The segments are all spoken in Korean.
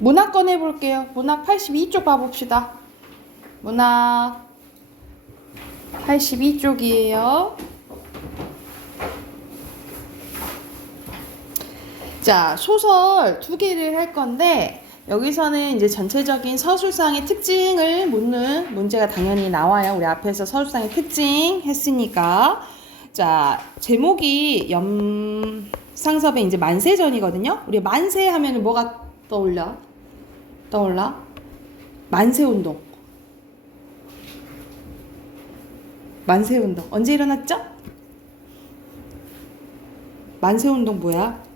문학 꺼내볼게요. 문학 82쪽 봐봅시다. 문학 82쪽이에요. 자, 소설 두 개를 할 건데 여기서는 이제 전체적인 서술상의 특징을 묻는 문제가 당연히 나와요. 우리 앞에서 서술상의 특징 했으니까. 자, 제목이 상섭의 이제 만세전이거든요. 우리 만세 하면은 뭐가 떠올라? 만세운동. 만세운동. 언제 일어났죠? 만세운동 뭐야?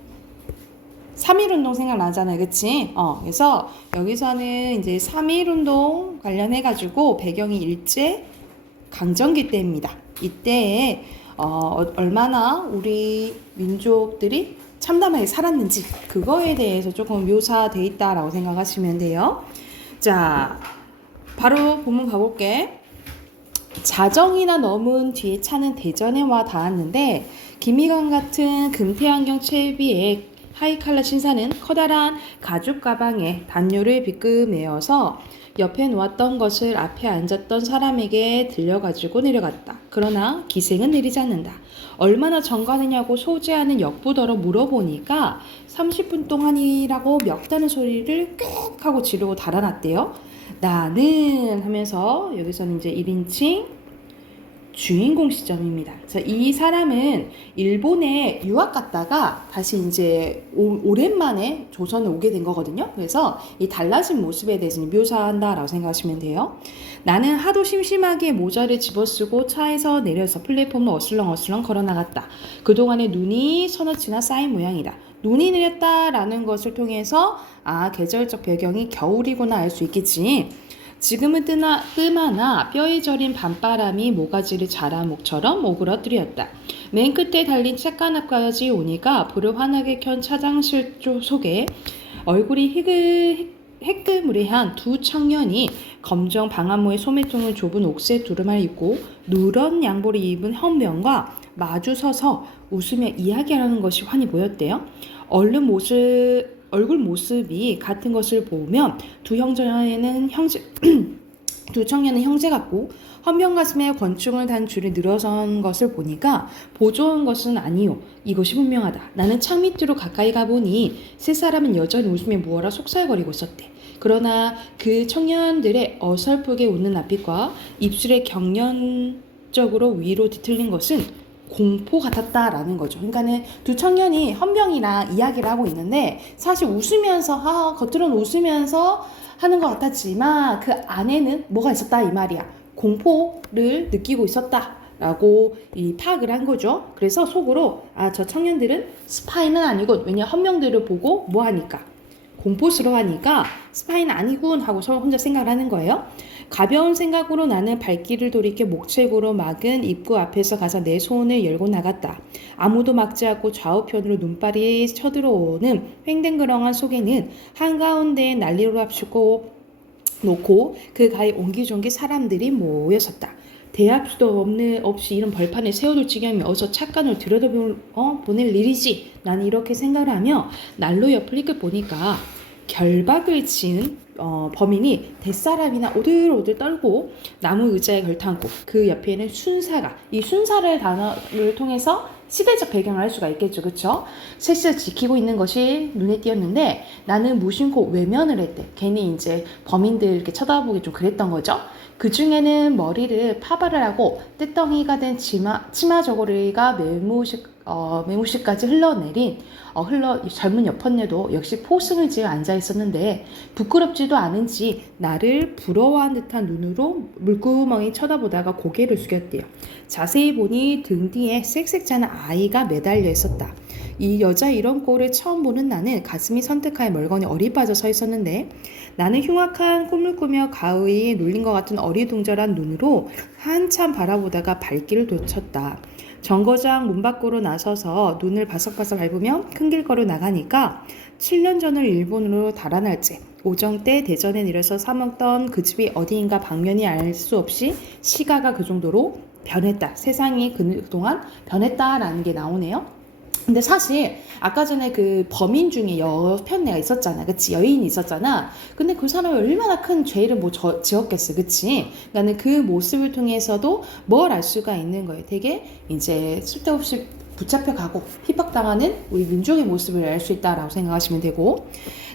3.1운동 생각나잖아요. 그치? 그래서 여기서는 이제 3.1운동 관련해가지고 배경이 일제 강점기 때입니다. 이때에 얼마나 우리 민족들이 참담하게 살았는지 그거에 대해서 조금 묘사돼 있다라고 생각하시면 돼요. 자, 바로 본문 가볼게. 자정이나 넘은 뒤에 차는 대전에 와 닿았는데 김희관 같은 금태안경 채비에 하이칼라 신사는 커다란 가죽 가방에 담요를 비끄매어서 옆에 놓았던 것을 앞에 앉았던 사람에게 들려가지고 내려갔다. 그러나 기생은 내리지 않는다. 얼마나 정가느냐고 소재하는 역부더러 물어보니까 30분 동안이라고 멱다는 소리를 꽥 하고 지르고 달아났대요. 나는 하면서 여기서는 이제 1인칭 주인공 시점입니다. 이 사람은 일본에 유학 갔다가 다시 이제 오랜만에 조선에 오게 된 거거든요. 그래서 이 달라진 모습에 대해서 묘사한다라고 생각하시면 돼요. 나는 하도 심심하게 모자를 집어쓰고 차에서 내려서 플랫폼을 어슬렁어슬렁 걸어나갔다. 그동안에 눈이 서너치나 쌓인 모양이다. 눈이 내렸다라는 것을 통해서 계절적 배경이 겨울이구나 알 수 있겠지. 지금은 뜸하나 뼈에 저린 밤바람이 모가지를 자라목처럼 오그러뜨렸다. 맨 끝에 달린 책간 앞까지 오니까 불을 환하게 켠 차장실 속에 얼굴이 해끌무리한 두 청년이 검정 방한모의 소매통을 좁은 옥색 두루마를 입고 누런 양복을 입은 헌병과 마주 서서 웃으며 이야기하는 것이 환히 보였대요. 얼굴 모습이 같은 것을 보면 두 청년은 형제 같고 헌병 가슴에 권총을 단 줄이 늘어선 것을 보니까 보조한 것은 아니요. 이것이 분명하다. 나는 창 밑으로 가까이 가보니 세 사람은 여전히 웃으며 무어라 속살거리고 있었대. 그러나 그 청년들의 어설프게 웃는 낯빛과 입술의 경련적으로 위로 뒤틀린 것은 공포 같았다라는 거죠. 그러니까는 두 청년이 헌병이랑 이야기를 하고 있는데 사실 웃으면서 겉으로는 웃으면서 하는 것 같았지만 그 안에는 뭐가 있었다 이 말이야. 공포를 느끼고 있었다라고 파악을 한 거죠. 그래서 속으로 저 청년들은 스파이는 아니군. 왜냐 헌병들을 보고 뭐 하니까 공포스러워하니까 스파이는 아니군 하고 혼자 생각을 하는 거예요. 가벼운 생각으로 나는 발길을 돌이켜 목책으로 막은 입구 앞에서 가서 내 손을 열고 나갔다. 아무도 막지 않고 좌우편으로 눈발이 쳐들어오는 횡댕그렁한 속에는 한가운데에 난리로 합치고 놓고 그 가에 옹기종기 사람들이 모여섰다. 대할 수도 없이 이런 벌판에 세워둘 지경이면 어서 착간을 들여다보낼 일이지. 나는 이렇게 생각을 하며 난로 옆을 이끌 보니까 결박을 지은 범인이 대사람이나 오들오들 떨고 나무 의자에 걸터앉고 그 옆에는 순사가 이 순사를 단어를 통해서 시대적 배경을 알 수가 있겠죠. 그쵸? 셋을 지키고 있는 것이 눈에 띄었는데 나는 무심코 외면을 했대. 괜히 이제 범인들 이렇게 쳐다보기 좀 그랬던 거죠. 그 중에는 머리를 파발을 하고 떼덩이가 된 치마 저고리가 매무실까지 흘러내린 젊은 여펀녀도 역시 포승을 지어 앉아 있었는데 부끄럽지도 않은지 나를 부러워한 듯한 눈으로 물구멍이 쳐다보다가 고개를 숙였대요. 자세히 보니 등 뒤에 쌕쌕 자는 아이가 매달려 있었다. 이 여자 이런 꼴을 처음 보는 나는 가슴이 선택하여 멀거니 어리 빠져 서 있었는데 나는 흉악한 꿈을 꾸며 가위에 눌린 것 같은 어리둥절한 눈으로 한참 바라보다가 발길을 돋쳤다. 정거장 문 밖으로 나서서 눈을 바삭바삭 밟으며 큰 길 걸어 나가니까 7년 전을 일본으로 달아날 때 오정 때 대전에 내려서 사 먹던 그 집이 어디인가 방면이 알 수 없이 시가가 그 정도로 변했다. 세상이 그동안 변했다라는 게 나오네요. 근데 사실 아까 전에 그 범인 중에 여편네가 있었잖아, 그치? 여인이 있었잖아. 근데 그 사람이 얼마나 큰 죄를 뭐 지었겠어, 그치? 나는 그 모습을 통해서도 뭘 알 수가 있는 거예요. 되게 이제 쓸데없이 붙잡혀가고 핍박당하는 우리 민족의 모습을 알 수 있다라고 생각하시면 되고,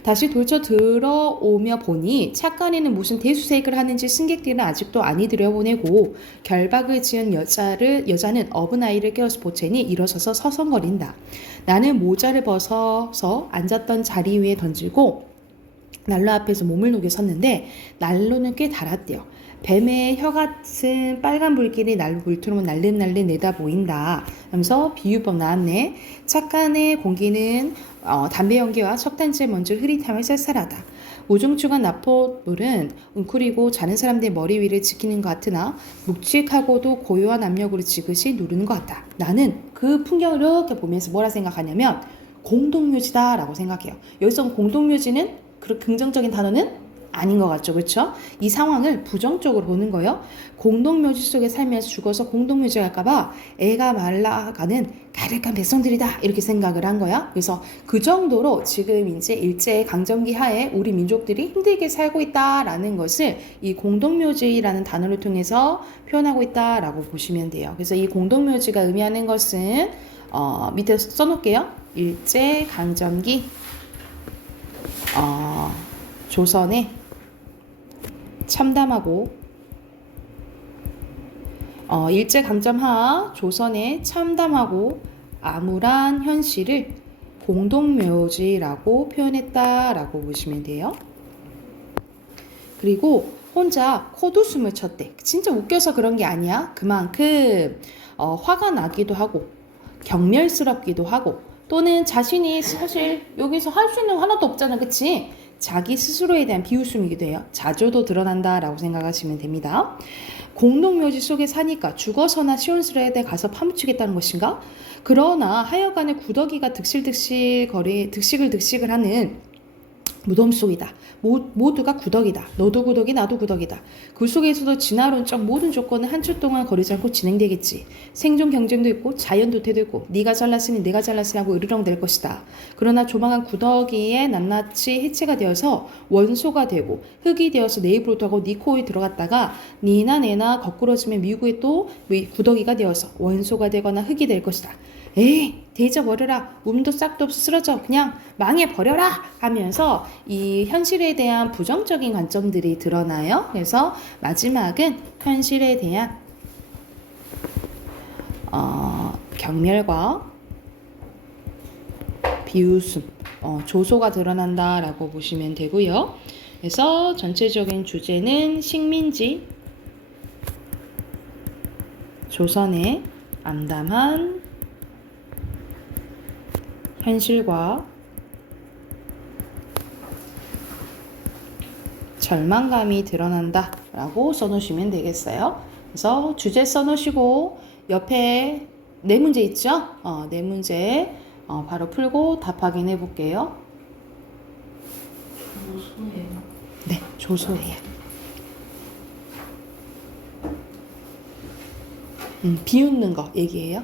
다시 돌쳐 들어오며 보니 착간에는 무슨 대수색을 하는지 승객들은 아직도 아니 들여보내고, 결박을 지은 여자는 어린아이를 깨워서 보채니 일어서서 서성거린다. 나는 모자를 벗어서 앉았던 자리 위에 던지고 난로 앞에서 몸을 녹여 섰는데 난로는 꽤 달았대요. 뱀의 혀 같은 빨간 불길이 물투로 날름날름 내다 보인다 하면서 비유법 나왔네. 착간의 공기는 담배 연기와 석탄재 먼지 흐릿함을 쌀쌀하다. 우중충한 나포물은 웅크리고 자는 사람들의 머리 위를 지키는 것 같으나 묵직하고도 고요한 압력으로 지그시 누르는 것 같다. 나는 그 풍경을 이렇게 보면서 뭐라 생각하냐면 공동묘지다 라고 생각해요. 여기서 공동묘지는 그렇게 긍정적인 단어는 아닌 것 같죠, 그렇죠? 이 상황을 부정적으로 보는 거예요. 공동묘지 속에 살면서 죽어서 공동묘지 갈까봐 애가 말라가는 가득한 백성들이다 이렇게 생각을 한 거야. 그래서 그 정도로 지금 이제 일제 강점기 하에 우리 민족들이 힘들게 살고 있다라는 것을 이 공동묘지라는 단어를 통해서 표현하고 있다라고 보시면 돼요. 그래서 이 공동묘지가 의미하는 것은 밑에 써놓을게요. 일제 강점기 조선의 참담하고 일제강점하 조선의 참담하고 암울한 현실을 공동묘지라고 표현했다라고 보시면 돼요. 그리고 혼자 코웃음을 쳤대. 진짜 웃겨서 그런 게 아니야. 그만큼 화가 나기도 하고 경멸스럽기도 하고 또는 자신이 사실 여기서 할 수 있는 거 하나도 없잖아, 그치? 자기 스스로에 대한 비웃음이기도 해요. 자조도 드러난다라고 생각하시면 됩니다. 공동묘지 속에 사니까 죽어서나 시온스레에 가서 파묻히겠다는 것인가? 그러나 하여간에 구더기가 득식을 하는 무덤 속이다. 모두가 구덕이다. 너도 구덕이 나도 구덕이다. 그 속에서도 진화론적 모든 조건은 한 주 동안 거리지 않고 진행되겠지. 생존 경쟁도 있고 자연도태도 있고 네가 잘났으니 내가 잘났으니 하고 으르렁댈 것이다. 그러나 조만간 구더기에 낱낱이 해체가 되어서 원소가 되고 흙이 되어서 내 입으로 하고 네 코에 들어갔다가 니나 내나 거꾸러지면 미국에 또 구더기가 되어서 원소가 되거나 흙이 될 것이다. 에이 대져버려라. 몸도 싹도 없어 쓰러져. 그냥 망해버려라 하면서 이 현실에 대한 부정적인 관점들이 드러나요. 그래서 마지막은 현실에 대한 경멸과 비웃음, 조소가 드러난다라고 보시면 되고요. 그래서 전체적인 주제는 식민지, 조선의 암담한 현실과 절망감이 드러난다 라고 써놓으시면 되겠어요. 그래서 주제 써놓으시고 옆에 네 문제 있죠? 네 문제 바로 풀고 답 확인해 볼게요. 조소예요. 네, 조소예요. 비웃는 거 얘기해요.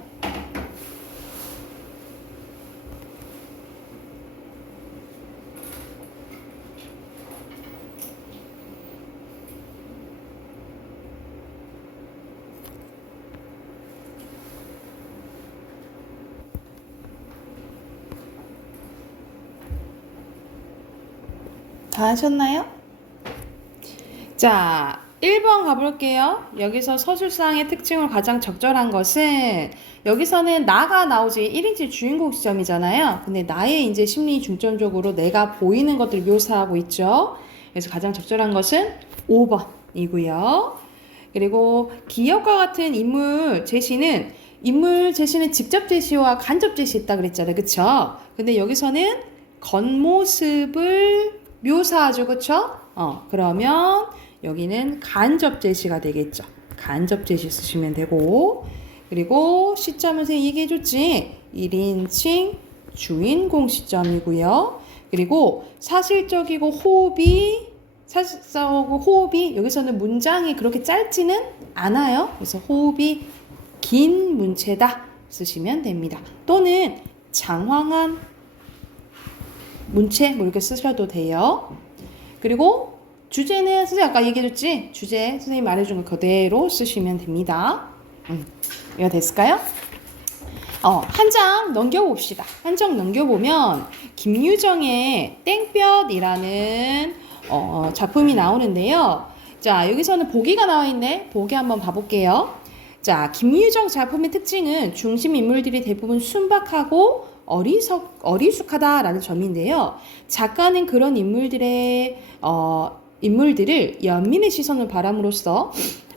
다 하셨나요? 자, 1번 가볼게요. 여기서 서술상의 특징으로 가장 적절한 것은 여기서는 나가 나오지 1인칭 주인공 시점이잖아요. 근데 나의 이제 심리 중점적으로 내가 보이는 것들을 묘사하고 있죠. 그래서 가장 적절한 것은 5번이고요. 그리고 기억과 같은 인물 제시는 직접 제시와 간접 제시 있다 그랬잖아요. 그쵸? 근데 여기서는 겉모습을 묘사하죠. 그쵸? 그러면 여기는 간접 제시가 되겠죠. 간접 제시 쓰시면 되고, 그리고 시점은 선생님이 얘기해줬지. 1인칭 주인공 시점이고요. 그리고 사실적이고 호흡이 여기서는 문장이 그렇게 짧지는 않아요. 그래서 호흡이 긴 문체다 쓰시면 됩니다. 또는 장황한 문체 뭐 이렇게 쓰셔도 돼요. 그리고 주제는 선생님 아까 얘기해줬지? 주제 선생님 말해준 거 그대로 쓰시면 됩니다. 이거 됐을까요? 한 장 넘겨봅시다. 한 장 넘겨보면 김유정의 땡볕이라는 작품이 나오는데요. 자, 여기서는 보기가 나와 있네. 보기 한번 봐볼게요. 자, 김유정 작품의 특징은 중심 인물들이 대부분 순박하고 어리숙하다라는 점인데요. 작가는 그런 인물들을 연민의 시선을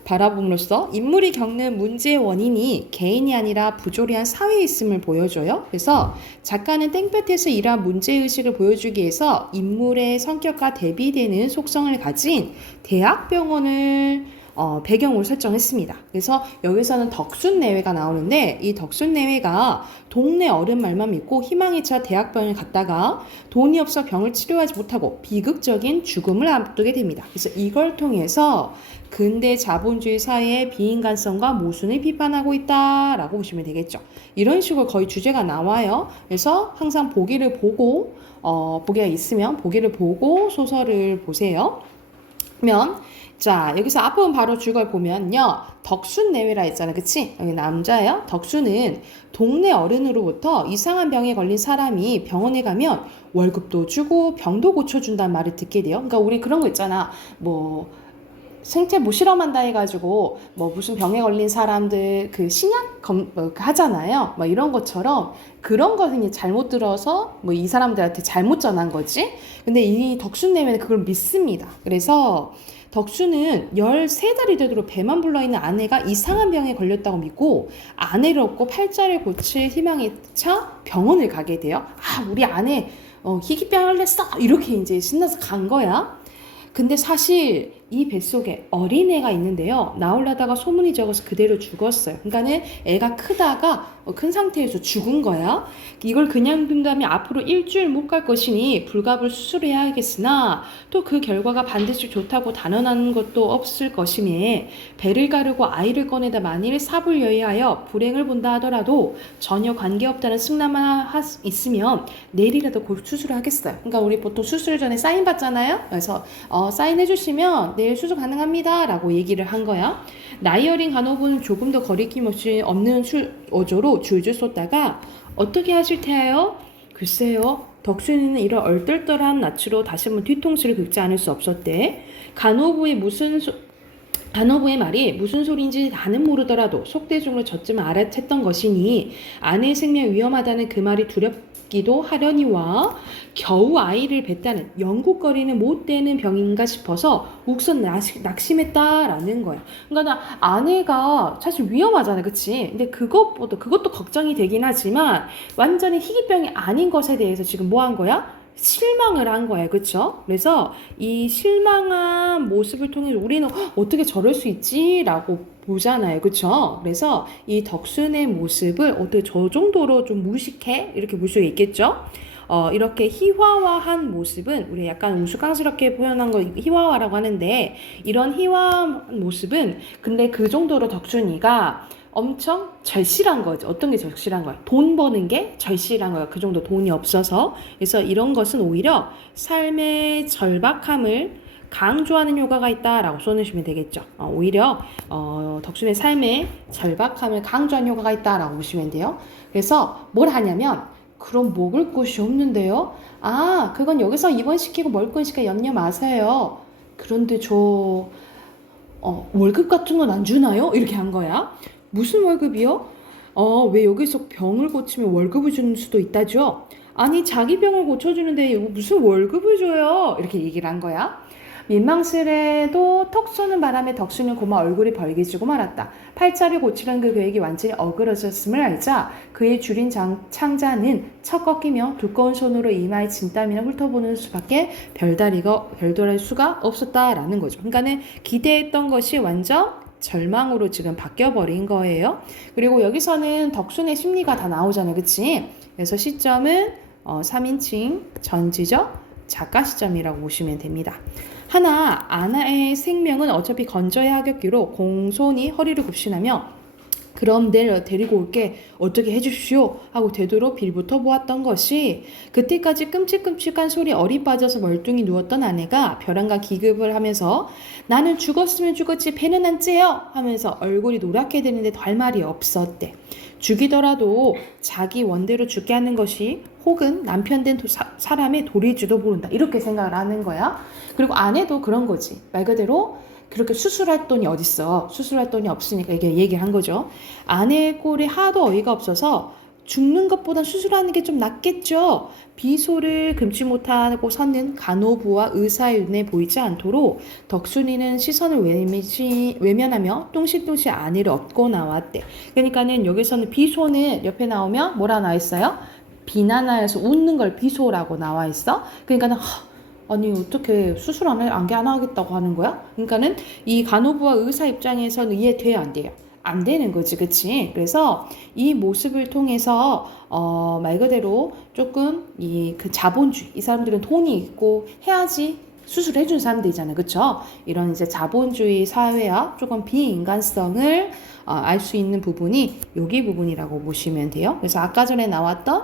바라봄으로써 인물이 겪는 문제의 원인이 개인이 아니라 부조리한 사회에 있음을 보여줘요. 그래서 작가는 땡볕에서 이러한 문제의식을 보여주기 위해서 인물의 성격과 대비되는 속성을 가진 대학병원을 배경으로 설정했습니다. 그래서 여기서는 덕순내외가 나오는데 이 덕순내외가 동네 어른 말만 믿고 희망에 차 대학병원에 갔다가 돈이 없어 병을 치료하지 못하고 비극적인 죽음을 앞두게 됩니다. 그래서 이걸 통해서 근대 자본주의 사회의 비인간성과 모순을 비판하고 있다라고 보시면 되겠죠. 이런 식으로 거의 주제가 나와요. 그래서 항상 보기를 보고 보기가 있으면 보기를 보고 소설을 보세요. 자, 여기서 앞부분 바로 줄걸 보면요. 덕순내외라 했잖아. 그치? 여기 남자예요. 덕순은 동네 어른으로부터 이상한 병에 걸린 사람이 병원에 가면 월급도 주고 병도 고쳐준다는 말을 듣게 돼요. 그러니까 우리 그런 거 있잖아. 생체 실험한다 해가지고 무슨 병에 걸린 사람들 그 신약 하잖아요. 이런 것처럼 그런 것을 잘못 들어서 이 사람들한테 잘못 전한 거지. 근데 이 덕순내외는 그걸 믿습니다. 그래서 덕수는 13달이 되도록 배만 불러있는 아내가 이상한 병에 걸렸다고 믿고 아내를 얻고 팔자를 고칠 희망에 차 병원을 가게 돼요. 우리 아내 희귀병 걸렸어 이렇게 이제 신나서 간 거야. 근데 사실 이 뱃속에 어린애가 있는데요. 나오려다가 소문이 적어서 그대로 죽었어요. 그러니까는 애가 크다가 큰 상태에서 죽은 거야. 이걸 그냥 둔다면 앞으로 일주일 못 갈 것이니 불갑을 수술해야 하겠으나 또 그 결과가 반드시 좋다고 단언하는 것도 없을 것이니 배를 가르고 아이를 꺼내다 만일 사불여의하여 불행을 본다 하더라도 전혀 관계없다는 승낙만 있으면 내일이라도 곧 수술을 하겠어요. 그러니까 우리 보통 수술 전에 사인 받잖아요. 그래서 사인해 주시면 내일 수술 가능합니다 라고 얘기를 한 거야. 나이 어린 간호부는 조금 더 거리낌 없이 없는 어조로 줄줄 쏟다가 어떻게 하실 테요? 글쎄요. 덕순이는 이런 얼떨떨한 낯으로 다시 한번 뒤통수를 긁지 않을 수 없었대. 간호부의 말이 무슨 소리인지 나는 모르더라도 속대중으로 젖쯤 알아챘던 것이니 아내의 생명 위험하다는 그 말이 두렵기도 하려니와 겨우 아이를 뱉다는 영국거리는 못되는 병인가 싶어서 우선 낙심했다라는 거야. 그러니까 아내가 사실 위험하잖아, 그치? 근데 그것도 걱정이 되긴 하지만 완전히 희귀병이 아닌 것에 대해서 지금 뭐 한 거야? 실망을 한 거예요. 그쵸? 그래서 이 실망한 모습을 통해 우리는 어떻게 저럴 수 있지? 라고 보잖아요. 그쵸? 그래서 이 덕순의 모습을 어떻게 저 정도로 좀 무식해? 이렇게 볼 수 있겠죠? 이렇게 희화화한 모습은 우리 약간 우스꽝스럽게 표현한 거 희화화라고 하는데 이런 희화한 모습은 근데 그 정도로 덕순이가 엄청 절실한 거죠. 어떤 게 절실한 거야? 돈 버는 게 절실한 거야. 그 정도 돈이 없어서. 그래서 이런 것은 오히려 삶의 절박함을 강조하는 효과가 있다라고 써주시면 되겠죠. 오히려 덕순의 삶의 절박함을 강조하는 효과가 있다라고 보시면 돼요. 그래서 뭘 하냐면 그럼 먹을 곳이 없는데요. 그건 여기서 입원시키고 먹을 거니까 염려 마세요. 그런데 저 월급 같은 건 안 주나요? 이렇게 한 거야. 무슨 월급이요? 왜 여기서 병을 고치면 월급을 주는 수도 있다죠? 아니 자기 병을 고쳐주는데 무슨 월급을 줘요? 이렇게 얘기를 한 거야. 민망스레도 턱 쏘는 바람에 덕순이 고마 얼굴이 벌개지고 말았다. 팔자를 고치려는 그 계획이 완전히 어그러졌음을 알자 그의 줄인 창자는 척 꺾이며 두꺼운 손으로 이마에 진땀이나 훑어보는 수밖에 별다를 수가 없었다라는 거죠. 그러니까는 기대했던 것이 완전 절망으로 지금 바뀌어버린 거예요. 그리고 여기서는 덕순의 심리가 다 나오잖아요. 그치? 그래서 시점은 3인칭 전지적 작가 시점이라고 보시면 됩니다. 아나의 생명은 어차피 건져야 하겠기로 공손히 허리를 굽신하며 그럼 내일 데리고 올게 어떻게 해주십시오 하고 되도록 빌부터 보았던 것이 그때까지 끔찍끔찍한 소리 어리 빠져서 멀뚱히 누웠던 아내가 벼랑간 기급을 하면서 나는 죽었으면 죽었지 배는 안 째요 하면서 얼굴이 노랗게 되는데도 할 말이 없었대. 죽이더라도 자기 원대로 죽게 하는 것이 혹은 남편 된 사람의 도리일지도 모른다 이렇게 생각을 하는 거야. 그리고 아내도 그런 거지. 말 그대로 그렇게 수술할 돈이 어딨어. 수술할 돈이 없으니까 이게 얘기를 한 거죠. 아내의 꼴이 하도 어이가 없어서 죽는 것보다 수술하는 게 좀 낫겠죠. 비소를 금치 못하고 섰는 간호부와 의사의 눈에 보이지 않도록 덕순이는 시선을 외면하며 뚱실뚱실 아내를 업고 나왔대. 그러니까는 여기서는 비소는 옆에 나오면 뭐라 나와 있어요? 비난하여서 웃는 걸 비소라고 나와 있어. 그러니까는 아니 어떻게 수술 안 하겠다고 하는 거야? 그러니까는 이 간호부와 의사 입장에서는 이해돼야 안 돼요. 안 되는 거지, 그치? 그래서 이 모습을 통해서 말 그대로 조금 그 자본주의, 이 사람들은 돈이 있고 해야지 수술해 준 사람들이잖아요, 그쵸? 이런 이제 자본주의 사회와 조금 비인간성을 알 수 있는 부분이 여기 부분이라고 보시면 돼요. 그래서 아까 전에 나왔던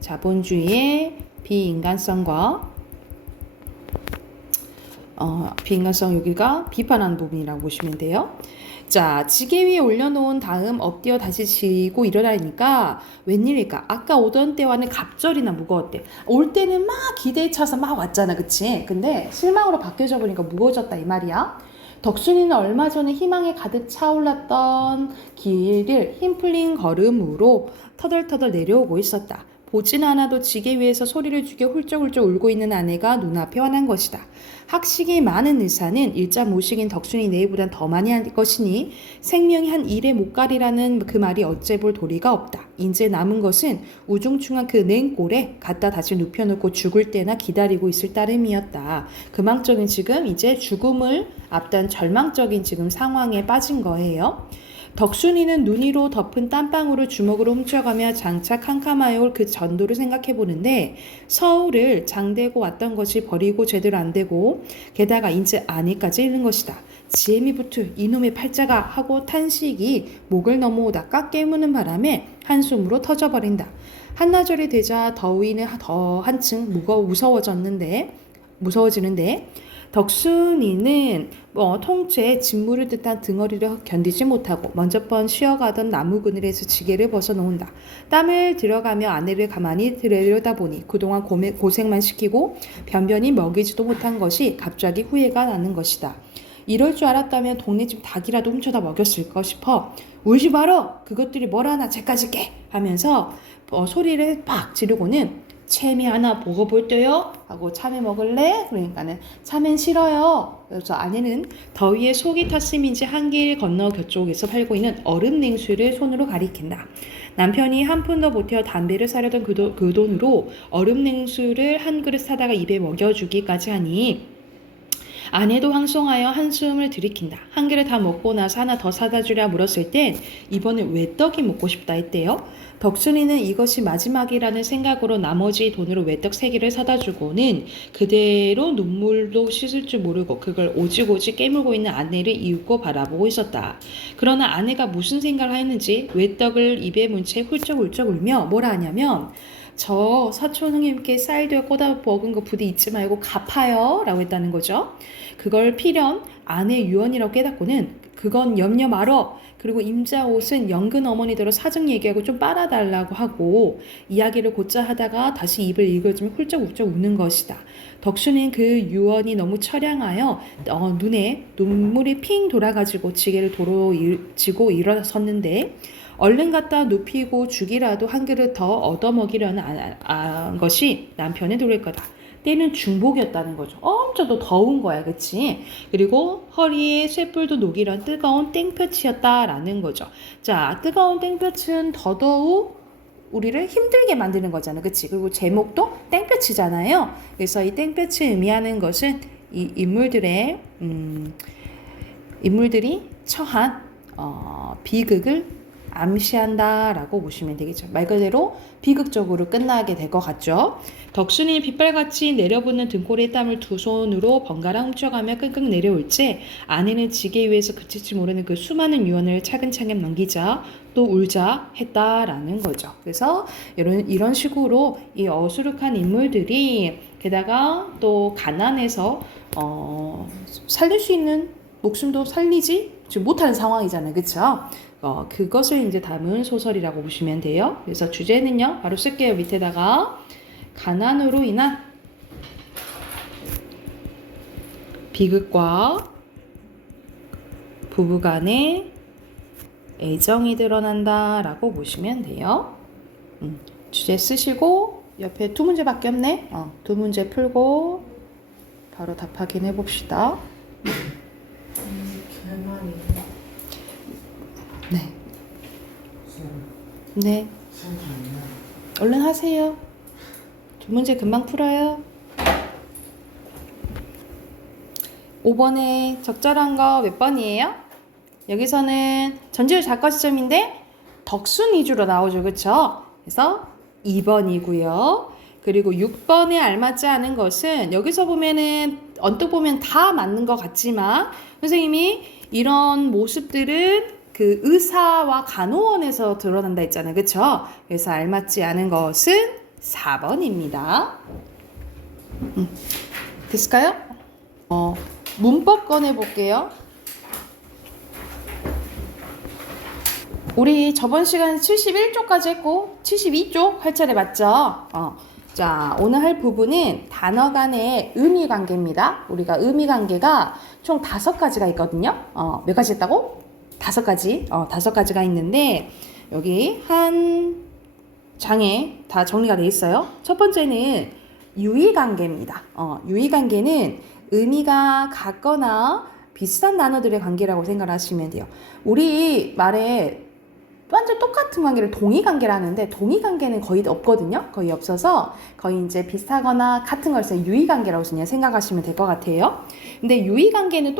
자본주의의 비인간성과 비인간성 여기가 비판하는 부분이라고 보시면 돼요. 자, 지게 위에 올려놓은 다음 엎드려 다시 지고 일어나니까 웬일일까? 아까 오던 때와는 갑절이나 무거웠대. 올 때는 막 기대에 차서 막 왔잖아, 그치? 근데 실망으로 바뀌어져 보니까 무거워졌다 이 말이야. 덕순이는 얼마 전에 희망에 가득 차올랐던 길을 힘 풀린 걸음으로 터덜터덜 내려오고 있었다. 보진 않아도 지게 위에서 소리를 죽여 훌쩍훌쩍 울고 있는 아내가 눈앞에 환한 것이다. 학식이 많은 의사는 일자 모식인 덕순이 내일보단 더 많이 할 것이니 생명이 한 일에 못 가리라는 그 말이 어째 볼 도리가 없다. 이제 남은 것은 우중충한 그 냉골에 갖다 다시 눕혀놓고 죽을 때나 기다리고 있을 따름이었다. 그망저는 지금 이제 죽음을 앞둔 절망적인 지금 상황에 빠진 거예요. 덕순이는 눈이로 덮은 땀방울을 주먹으로 훔쳐가며 장차 캄캄하여 올 그 전도를 생각해 보는데 서울을 장대고 왔던 것이 버리고 제대로 안 되고 게다가 이제 아내까지 잃는 것이다. 지혜미부터 이놈의 팔자가 하고 탄식이 목을 넘어오다가 깨무는 바람에 한숨으로 터져버린다. 한나절이 되자 더위는 더 한층 무서워지는데 덕순이는 통째에 진물을 듯한 등어리를 견디지 못하고 먼저 번 쉬어가던 나무 그늘에서 지게를 벗어놓는다. 땀을 들어가며 아내를 가만히 들여다보니 그동안 고생만 시키고 변변히 먹이지도 못한 것이 갑자기 후회가 나는 것이다. 이럴 줄 알았다면 동네 집 닭이라도 훔쳐다 먹였을까 싶어. 울지 말어! 그것들이 뭘 하나 쟤까지 깨! 하면서 소리를 팍 지르고는 채미 하나 먹어볼 때요? 하고 참외 먹을래? 그러니까는 참외는 싫어요. 그래서 아내는 더위에 속이 탔음인지 한 길 건너 그쪽에서 팔고 있는 얼음 냉수를 손으로 가리킨다. 남편이 한 푼 더 보태어 담배를 사려던 그 돈으로 얼음 냉수를 한 그릇 사다가 입에 먹여주기까지 하니 아내도 황송하여 한숨을 들이킨다. 한 개를 다 먹고 나서 하나 더 사다 주랴 물었을 땐 이번엔 외떡이 먹고 싶다 했대요. 덕순이는 이것이 마지막이라는 생각으로 나머지 돈으로 외떡 3개를 사다 주고는 그대로 눈물도 씻을 줄 모르고 그걸 오직오직 깨물고 있는 아내를 이윽고 바라보고 있었다. 그러나 아내가 무슨 생각을 했는지 외떡을 입에 문 채 훌쩍훌쩍 울며 뭐라 하냐면 저 사촌 형님께 쌀도 꼬다 먹은 거 부디 잊지 말고 갚아요 라고 했다는 거죠. 그걸 필연 아내 유언이라고 깨닫고는 그건 염려 말어. 그리고 임자 옷은 연근 어머니더러 사정 얘기하고 좀 빨아달라고 하고 이야기를 곧자 하다가 다시 입을 일그러지며 훌쩍훌쩍 웃는 것이다. 덕순이는 그 유언이 너무 처량하여 눈에 눈물이 핑 돌아가지고 지게를 도로 지고 일어섰는데 얼른 갖다 눕히고 죽이라도 한 그릇 더 얻어먹이려는 것이 남편의 도리일 거다. 때는 중복이었다는 거죠. 엄청 더 더운 거야, 그치? 그리고 허리에 쇠뿔도 녹이던 뜨거운 땡볕이었다라는 거죠. 자, 뜨거운 땡볕은 더더욱 우리를 힘들게 만드는 거잖아, 그치? 그리고 제목도 땡볕이잖아요. 그래서 이 땡볕을 의미하는 것은 이 인물들이 처한 비극을 암시한다 라고 보시면 되겠죠. 말 그대로 비극적으로 끝나게 될 것 같죠. 덕순이 빗발같이 내려붙는 등골의 땀을 두 손으로 번갈아 훔쳐가며 끙끙 내려올지 아내는 지게 위에서 그칠지 모르는 그 수많은 유언을 차근차근 넘기자 또 울자 했다라는 거죠. 그래서 이런 식으로 이 어수룩한 인물들이 게다가 또 가난해서 살릴 수 있는 목숨도 살리지 못하는 상황이잖아요. 그쵸? 그것을 이제 담은 소설이라고 보시면 돼요. 그래서 주제는요, 바로 쓸게요. 밑에다가 가난으로 인한 비극과 부부간의 애정이 드러난다 라고 보시면 돼요. 주제 쓰시고 옆에 두 문제밖에 없네. 두 문제 풀고 바로 답 확인해 봅시다. 네. 네. 얼른 하세요. 두 문제 금방 풀어요. 5번에 적절한 거 몇 번이에요? 여기서는 전제율 작가 시점인데 덕순 위주로 나오죠. 그쵸? 그래서 2번이고요. 그리고 6번에 알맞지 않은 것은 여기서 보면은 언뜻 보면 다 맞는 것 같지만 선생님이 이런 모습들은 그 의사와 간호원에서 드러난다 했잖아요. 그쵸? 그래서 알맞지 않은 것은 4번입니다. 됐을까요? 문법 꺼내볼게요. 우리 저번 시간에 71쪽까지 했고 72쪽 할 차례 맞죠? 자, 오늘 할 부분은 단어 간의 의미 관계입니다. 우리가 의미 관계가 총 5가지가 있거든요. 몇 가지 있다고? 5가지. 5가지가 있는데 여기 한 장에 다 정리가 돼 있어요. 첫 번째는 유의 관계입니다. 유의 관계는 의미가 같거나 비슷한 단어들의 관계라고 생각하시면 돼요. 우리 말에 완전 똑같은 관계를 동의관계를 하는데 동의관계는 거의 없거든요. 거의 없어서 거의 이제 비슷하거나 같은 걸 써서 유의관계라고 그냥 생각하시면 될 것 같아요. 근데 유의관계는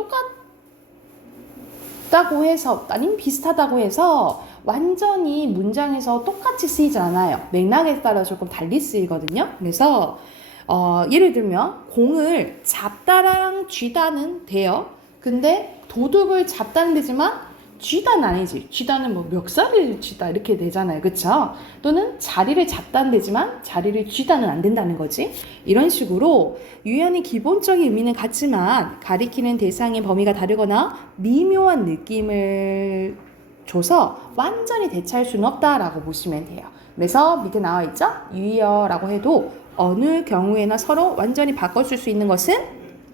똑같다고 해서 아니면 비슷하다고 해서 완전히 문장에서 똑같이 쓰이지 않아요. 맥락에 따라 조금 달리 쓰이거든요. 그래서 예를 들면 공을 잡다랑 쥐다는 돼요. 근데 도둑을 잡다는 되지만 쥐다는 아니지. 쥐다는 뭐 멱살을 쥐다 이렇게 되잖아요. 그쵸? 또는 자리를 잡다는 되지만 자리를 쥐다는 안 된다는 거지. 이런 식으로 유연히 기본적인 의미는 같지만 가리키는 대상의 범위가 다르거나 미묘한 느낌을 줘서 완전히 대체할 수는 없다라고 보시면 돼요. 그래서 밑에 나와 있죠? 유의어라고 해도 어느 경우에나 서로 완전히 바꿔줄 수 있는 것은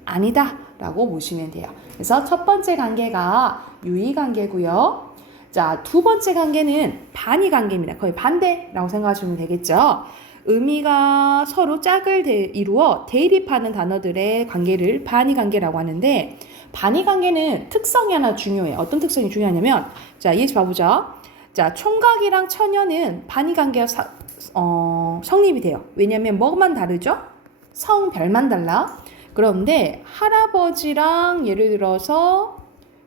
아니다 라고 보시면 돼요. 그래서 첫 번째 관계가 유의 관계고요. 자, 두 번째 관계는 반의 관계입니다. 거의 반대라고 생각하시면 되겠죠. 의미가 서로 짝을 이루어 대립하는 단어들의 관계를 반의 관계라고 하는데 반의 관계는 특성이 하나 중요해요. 어떤 특성이 중요하냐면 자, 예시 봐보자. 자, 총각이랑 처녀는 반의 관계가 성립이 돼요. 왜냐하면 뭐만 다르죠? 성별만 달라. 그런데 할아버지랑 예를 들어서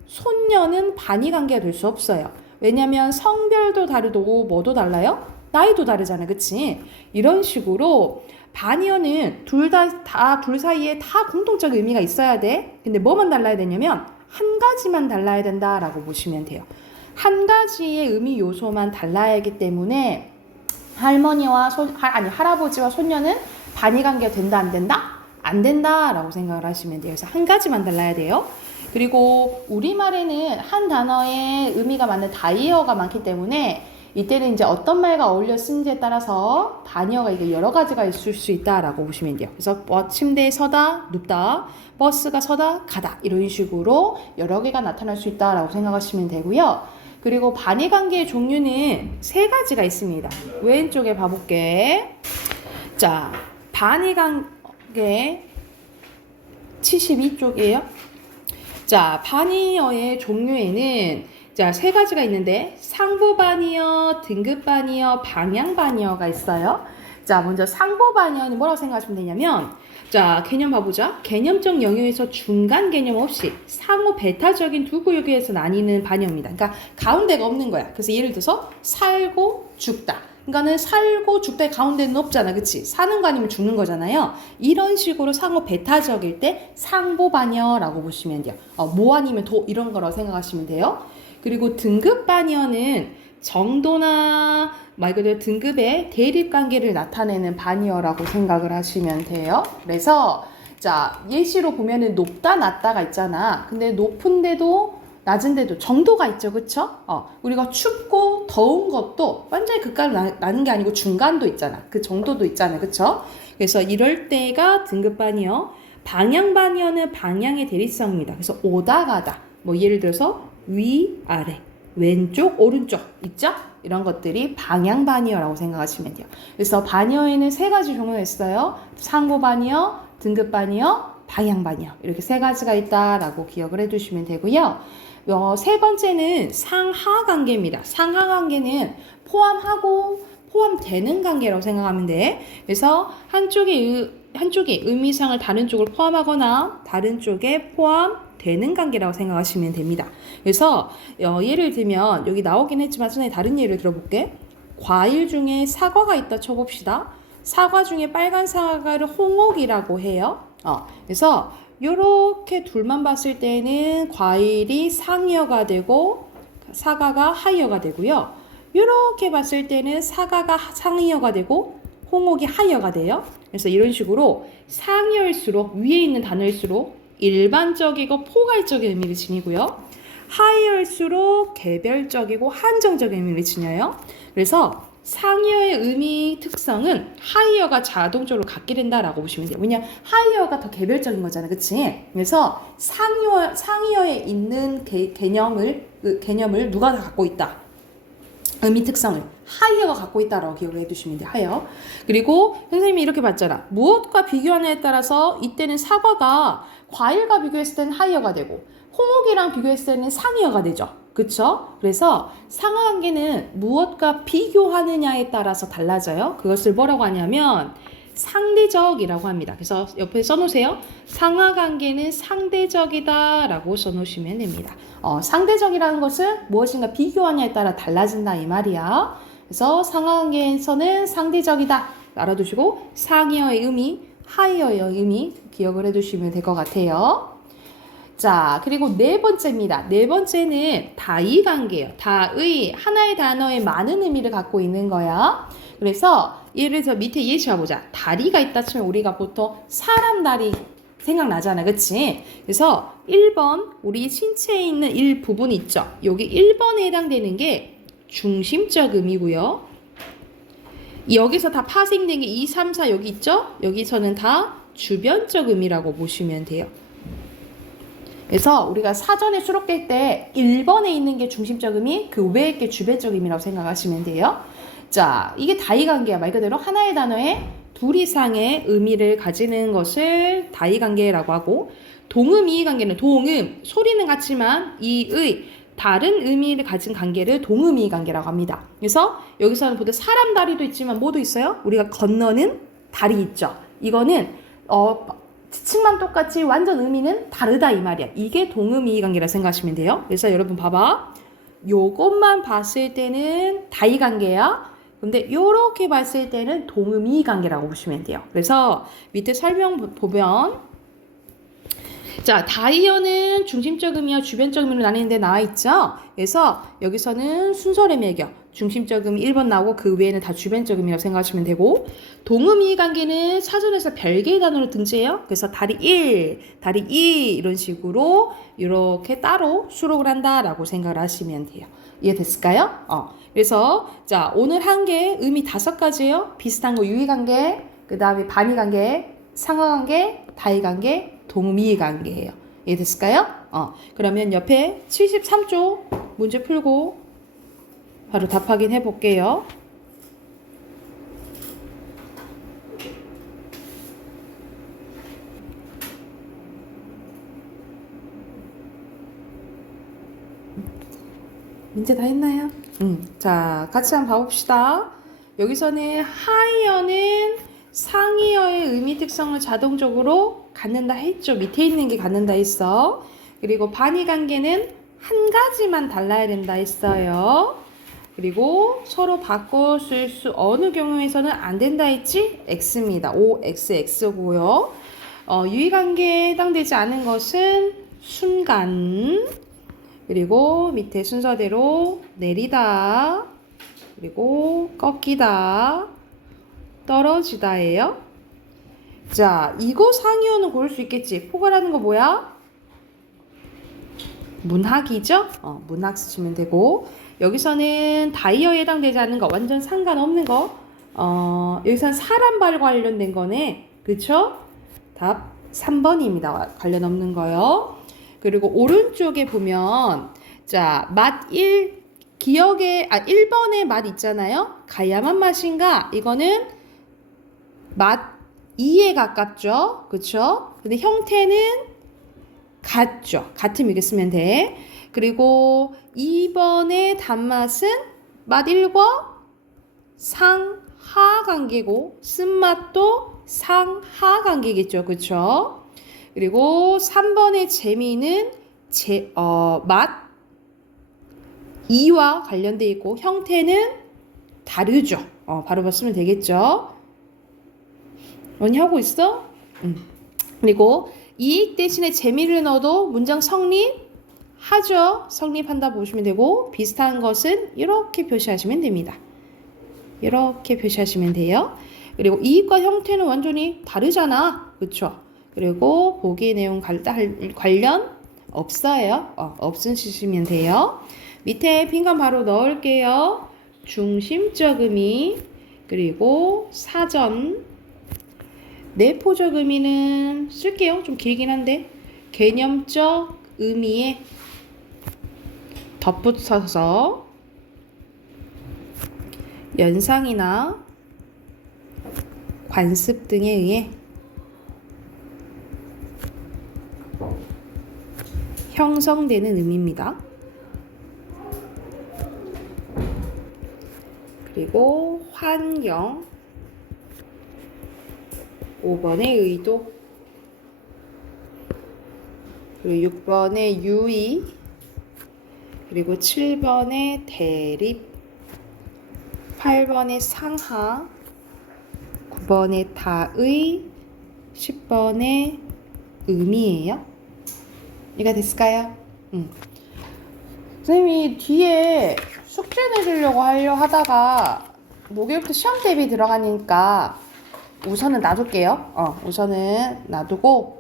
손녀는 반의 관계가 될 수 없어요. 왜냐하면 성별도 다르고 뭐도 달라요? 나이도 다르잖아요. 그치? 이런 식으로 반의어는 둘 사이에 다 공통적인 의미가 있어야 돼. 근데 뭐만 달라야 되냐면 한 가지만 달라야 된다라고 보시면 돼요. 한 가지의 의미 요소만 달라야 하기 때문에 할아버지와 손녀는 반의 관계가 된다 안 된다? 안 된다라고 생각을 하시면 돼요. 그래서 한 가지만 달라야 돼요. 그리고 우리말에는 한 단어의 의미가 맞는 다이어가 많기 때문에 이때는 이제 어떤 말과 어울려 쓰는지에 따라서 반의어가 이게 여러 가지가 있을 수 있다라고 보시면 돼요. 그래서 침대에 서다, 눕다, 버스가 서다, 가다 이런 식으로 여러 개가 나타날 수 있다라고 생각하시면 되고요. 그리고 반의 관계의 종류는 3가지가 있습니다. 왼쪽에 봐볼게. 자, 반의 관계 72쪽이에요. 자, 반의어의 종류에는 자, 3가지가 있는데 상부 반의어, 등급 반의어, 방향 반의어가 있어요. 자, 먼저 상보반연이 뭐라고 생각하시면 되냐면, 자, 개념 봐보자. 개념적 영역에서 중간 개념 없이 상호 배타적인 두 구역에서 나뉘는 반영입니다. 그러니까 가운데가 없는 거야. 그래서 예를 들어서 살고 죽다. 그러니까는 살고 죽다의 가운데는 없잖아. 그치? 사는 거 아니면 죽는 거잖아요. 이런 식으로 상호 배타적일 때 상보반여라고 보시면 돼요. 뭐 아니면 도 이런 거라고 생각하시면 돼요. 그리고 등급반여는 정도나 말 그대로 등급의 대립관계를 나타내는 반이어라고 생각을 하시면 돼요. 그래서 자, 예시로 보면은 높다 낮다가 있잖아. 근데 높은데도 낮은데도 정도가 있죠. 그쵸? 우리가 춥고 더운 것도 완전히 극가로 나는 게 아니고 중간도 있잖아. 그 정도도 있잖아. 그쵸? 그래서 이럴 때가 등급반이요. 방향반이어는 방향의 대립성입니다. 그래서 오다 가다. 뭐 예를 들어서 위, 아래, 왼쪽, 오른쪽 있죠? 이런 것들이 방향반이어라고 생각하시면 돼요. 그래서 반이어에는 세 가지 종류가 있어요. 상고반이어, 등급반이어, 방향반이어. 이렇게 세 가지가 있다라고 기억을 해두시면 되고요. 세 번째는 상하관계입니다. 상하관계는 포함하고 포함되는 관계라고 생각하면 돼. 그래서 한쪽의 의미상을 다른 쪽을 포함하거나 다른 쪽에 포함되는 관계라고 생각하시면 됩니다. 그래서 예를 들면 여기 나오긴 했지만 선생님이 다른 예를 들어볼게. 과일 중에 사과가 있다 쳐봅시다. 사과 중에 빨간 사과를 홍옥이라고 해요. 그래서 요렇게 둘만 봤을 때는 과일이 상이어가 되고 사과가 하이어가 되고요. 요렇게 봤을 때는 사과가 상이어가 되고 홍옥이 하이어가 돼요. 그래서 이런 식으로 상이어일수록 위에 있는 단어일수록 일반적이고 포괄적인 의미를 지니고요. 하이어일수록 개별적이고 한정적인 의미를 지녀요. 그래서 상이어의 의미 특성은 하이어가 자동적으로 갖게 된다라고 보시면 돼요. 왜냐 하이어가 더 개별적인 거잖아, 그치? 그래서 상이어에 있는 개념을 누가 다 갖고 있다? 의미 특성을 하이어가 갖고 있다라고 기억을 해두시면 돼요. 하이어. 그리고 선생님이 이렇게 봤잖아. 무엇과 비교하느냐에 따라서 이때는 사과가 과일과 비교했을 때는 하이어가 되고 홍옥이랑 비교했을 때는 상이어가 되죠. 그쵸? 그래서 상하관계는 무엇과 비교하느냐에 따라서 달라져요. 그것을 뭐라고 하냐면 상대적이라고 합니다. 그래서 옆에 써놓으세요. 상하관계는 상대적이다 라고 써놓으시면 됩니다. 상대적이라는 것은 무엇인가 비교하냐에 따라 달라진다 이 말이야. 그래서 상하관계에서는 상대적이다 알아두시고 상이어의 의미, 하이어의 의미 기억을 해두시면 될 것 같아요. 자, 그리고 네 번째입니다. 네 번째는 다의관계예요. 다의, 하나의 단어에 많은 의미를 갖고 있는 거야. 그래서 예를 들어서 밑에 예시 봐보자. 다리가 있다 치면 우리가 보통 사람 다리 생각나잖아. 그치? 그래서 1번, 우리 신체에 있는 일부분 있죠? 여기 1번에 해당되는 게 중심적 의미고요. 여기서 다 파생된 게 2, 3, 4 여기 있죠? 여기서는 다 주변적 의미라고 보시면 돼요. 그래서 우리가 사전에 수록될 때 1번에 있는 게 중심적 의미, 그 외의 게 주변적 의미라고 생각하시면 돼요. 자, 이게 다의관계야. 말 그대로 하나의 단어에 둘 이상의 의미를 가지는 것을 다의관계라고 하고, 동음, 이의관계는 동음, 소리는 같지만 이의, 다른 의미를 가진 관계를 동음, 이의관계라고 합니다. 그래서 여기서는 보통 사람 다리도 있지만 뭐도 있어요? 우리가 건너는 다리 있죠. 이거는 지층만 똑같이 완전 의미는 다르다 이 말이야. 이게 동음이의관계라 생각하시면 돼요. 그래서 여러분 봐봐. 요것만 봤을 때는 다의관계야. 근데 요렇게 봤을 때는 동음이의관계라고 보시면 돼요. 그래서 밑에 설명 보면 자, 다이어는 중심적 의미와 주변적 의미로 나뉘는데 나와 있죠. 그래서 여기서는 순서를 매겨 중심적 의미 1번 나오고 그 외에는 다 주변적 의미라고 생각하시면 되고, 동음이의관계는 사전에서 별개의 단어로 등재해요. 그래서 다리 1, 다리 2 이런 식으로 이렇게 따로 수록을 한다라고 생각을 하시면 돼요. 이해됐을까요? 그래서 자, 오늘 한 게 의미 5가지예요. 비슷한 거 유의관계, 그 다음에 반의관계, 상하관계, 다의관계, 동음이의관계예요. 이해됐을까요? 그러면 옆에 73쪽 문제 풀고 바로 답 확인해 볼게요. 문제 다 했나요? 자, 같이 한번 봐봅시다. 여기서는 higher는 상이어의 의미 특성을 자동적으로 갖는다 했죠. 밑에 있는 게 갖는다 했어. 그리고 반의 관계는 한 가지만 달라야 된다 했어요. 그리고 서로 바꿔 쓸 수 어느 경우에서는 안 된다 했지? X입니다. OXX고요. 유의관계에 해당되지 않은 것은 순간, 그리고 밑에 순서대로 내리다, 그리고 꺾이다, 떨어지다예요. 자, 이거 상이어는 고를 수 있겠지. 포괄하는 거 뭐야? 문학이죠? 문학 쓰시면 되고, 여기서는 다이어에 해당되지 않는 거, 완전 상관없는 거, 여기서는 사람 발 관련된 거네. 그쵸? 답 3번입니다. 관련 없는 거요. 그리고 오른쪽에 보면, 자, 맛 1번에 맛 있잖아요? 가야만 맛인가? 이거는 맛 2에 가깝죠? 그쵸? 근데 형태는 같죠? 같으면 이렇게 쓰면 돼. 그리고 2번의 단맛은 맛 1과 상하 관계고, 쓴맛도 상하 관계겠죠? 그쵸? 그리고 3번의 재미는 맛 2와 관련되어 있고, 형태는 다르죠? 바로 쓰면 되겠죠? 언니 하고 있어? 그리고 이익 대신에 재미를 넣어도 문장 성립하죠. 성립한다 보시면 되고, 비슷한 것은 이렇게 표시하시면 됩니다. 이렇게 표시하시면 돼요. 그리고 이익과 형태는 완전히 다르잖아. 그쵸? 그리고 보기의 내용 관련 없어요. 없으시면 돼요. 밑에 빈칸 바로 넣을게요. 중심적 의미, 그리고 사전, 내포적 의미는 쓸게요. 좀 길긴 한데, 개념적 의미에 덧붙여서 연상이나 관습 등에 의해 형성되는 의미입니다. 그리고 환경, 5번의 의도, 그리고 6번의 유의, 그리고 7번의 대립, 8번의 상하, 9번의 다의, 10번의 의미예요. 이해가 됐을까요? 선생님이 뒤에 숙제 내주려고 하다가 목요일부터 시험 대비 들어가니까 우선은 놔둘게요. 우선은 놔두고